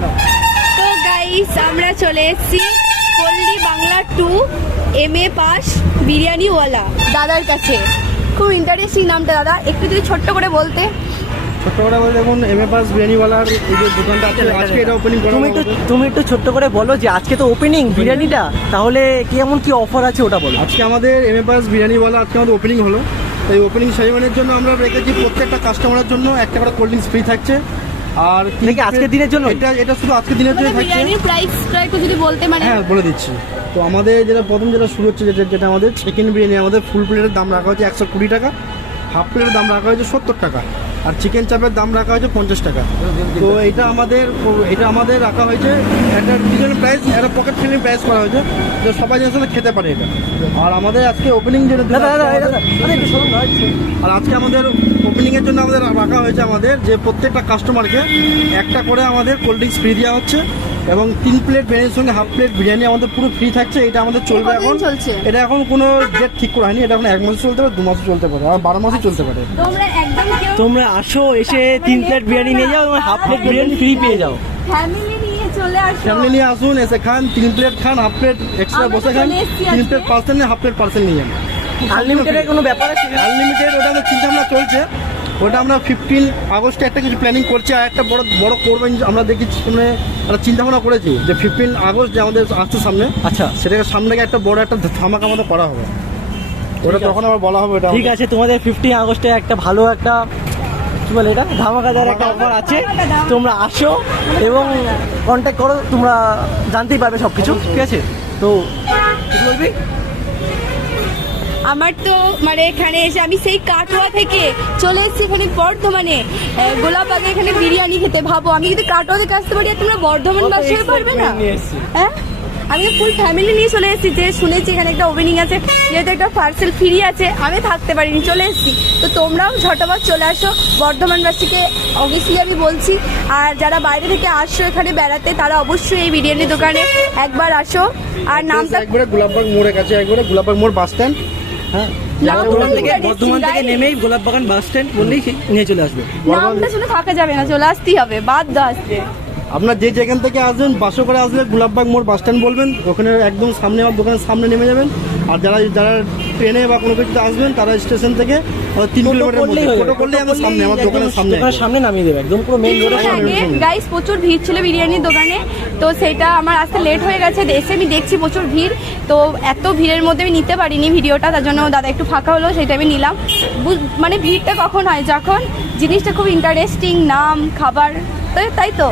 তো গাইস আমরা চলে এসেছি পল্লী বাংলা 2 MA পাস বিরিয়ানিওয়ালা দাদার কাছে। খুব ইন্টারেস্টিং নামটা দাদা, একটু যদি ছোট্ট করে বলতে। ছোট্ট করে বলতে দেখুন MA পাস বিরিয়ানিওয়ালার এই যে দোকানটা আছে আজকে এটা ওপেনিং করা হলো। তুমি একটু ছোট্ট করে বলো যে আজকে তো ওপেনিং বিরিয়ানিটা, তাহলে কেমন কি অফার আছে ওটা বলো। আজকে আমাদের MA পাস বিরিয়ানিওয়ালা আজকে আমাদের ওপেনিং হলো। এই ওপেনিং সেরিমনির জন্য আমরা রেখেছি প্রত্যেকটা কাস্টমারের জন্য একটা করে কোল্ড ড্রিঙ্কস ফ্রি থাকছে। আর নাকি আজকের দিনের জন্য? এটা শুধু আজকের দিনের জন্য থাকছে। বিরিয়ানির প্রাইসটা একটু যদি বলতে মানে। হ্যাঁ বলে দিচ্ছি। তো আমাদের যেটা শুরু হচ্ছে যেটা আমাদের চিকেন বিরিয়ানি, আমাদের ফুল প্লেটের দাম রাখা হয়েছে 120 টাকা, হাফ প্লেটের দাম রাখা হয়েছে 70 টাকা, আর চিকেন চাপের দাম রাখা হয়েছে 50 টাকা। তো এটা আমাদের রাখা হয়েছে একটা ডিজাইন প্রাইস, একটা পকেট ফ্রেন্ডলি প্রাইস করা হয়েছে, যে সবাই যেন খেতে পারে এটা। আর আমাদের আজকে ওপেনিং আর আজকে আমাদের ওপেনিংয়ের জন্য আমাদের রাখা হয়েছে আমাদের যে প্রত্যেকটা কাস্টমারকে একটা করে আমাদের কোল্ড ড্রিঙ্কস ফ্রি দেওয়া হচ্ছে, এবং 3 প্লেট বিরিয়ানির সঙ্গে হাফ প্লেট বিরিয়ানি আমাদের পুরো ফ্রি থাকছে। এটা আমাদের চলবে এখন। এটা এখন কোনো ডেট ঠিক করা হয়নি, এটা এখন 1 মাসও চলতে পারে, 2 মাসও চলতে পারে, আর 12 মাসও চলতে পারে। তোমরা আসো, এসে 3 প্লেট বিরিয়ানি নিয়ে যাও এবং হাফ প্লেট বিরিয়ানি ফ্রি পেয়ে যাও। ফ্যামিলি নিয়ে চলে আসো, ফ্যামিলি নিয়ে আসুন, এসে খান, 3 প্লেট খান, হাফ প্লেট এক্সট্রা বসে খান, 3 প্লেট পার্সেল নিয়ে হাফ প্লেট পার্সেল নিয়ে যান। আনলিমিটেডের কোনো ব্যাপার আছে? আনলিমিটেড ওটা আমাদের চিন্তা ভাবনা চলছে, ওটা আমরা 15 আগস্টে একটা কিছু প্ল্যানিং করছি, আর একটা বড় করবেন আমরা দেখেছি, মানে একটা চিন্তা ভাবনা করেছি যে 15 আগস্ট যে আমাদের আসছে সামনে, আচ্ছা সেটাকে সামনে একটা বড় একটা ধামাকা আমাদের করা হবে, ওটা তখন আবার বলা হবে। এটা ঠিক আছে, তোমাদের 15 আগস্টে একটা ভালো একটা কি বলে এটা ধামাকাদার একটা অফার আছে, তোমরা আসো এবং কন্ট্যাক্ট করো, তোমরা জানতেই পারবে সব কিছু। ঠিক আছে, তো কি বলবি? আমার তো মানে এখানে এসে আমি সেই কাটোয়া থেকে চলে এসেছি এখানে বর্ধমানে গোলাপবাগে এখানে বিরিয়ানি খেতে। ভাবো আমি যদি কাটোয়া থেকে আসতে পারি আর তোমরা বর্ধমান বাসে পারবে না? হ্যাঁ, আমি ফুল ফ্যামিলি নিয়ে চলে এসেছি, যে শুনেছি এখানে একটা ওপেনিং আছে, যেহেতু একটা পার্সেল ফ্রি আছে, আমি থাকতে পারিনি, চলে এসেছি। তো তোমরাও ঝটপট চলে আসো, বর্ধমানবাসীকে অবভিয়াসলি আমি বলছি। আর যারা বাইরে থেকে আসছো এখানে বেড়াতে, তারা অবশ্যই এই বিরিয়ানি দোকানে একবার আসো। আর নামটা একবারে গোলাপবাগ মোড়ের কাছে, একবারে গোলাপবাগ মোড় বাস স্ট্যান্ড। হ্যাঁ, বর্ধমান থেকে নেমেই গোলাপবাগান বাস স্ট্যান্ড বললেই নিয়ে চলে আসবে। নামটা শুনে থাকা যাবে না, চলে আসতেই হবে, বাধ্য আসতে। আপনার যে যেখান থেকে আসবেন বাসে করে আসলে গোলাপবাগ মোড় বাস স্ট্যান্ড বলবেন, ওখানে একদম সামনে আমার দোকানের সামনে নেমে যাবেন। আর যারা ট্রেনে বা কোনো কিছুতে আসবেন, তারা স্টেশন থেকে 3 কিলোমিটার ফটো করলেই আমার সামনে, আমার দোকানের সামনে নামিয়ে দেবে, একদম পুরো মেইন রোডের সামনে। গাইস প্রচুর ভিড় ছিল বিরিয়ানির দোকানে, তো সেটা আমার আসতে লেট হয়ে গেছে, এসে আমি দেখছি প্রচুর ভিড়। তো এত ভিড়ের মধ্যে আমি নিতে পারিনি ভিডিওটা, তার জন্য দাদা একটু ফাঁকা হলো, সেটা আমি নিলাম। মানে ভিড়টা কখন হয়? যখন জিনিসটা খুব ইন্টারেস্টিং, নাম, খাবার, তাই তো।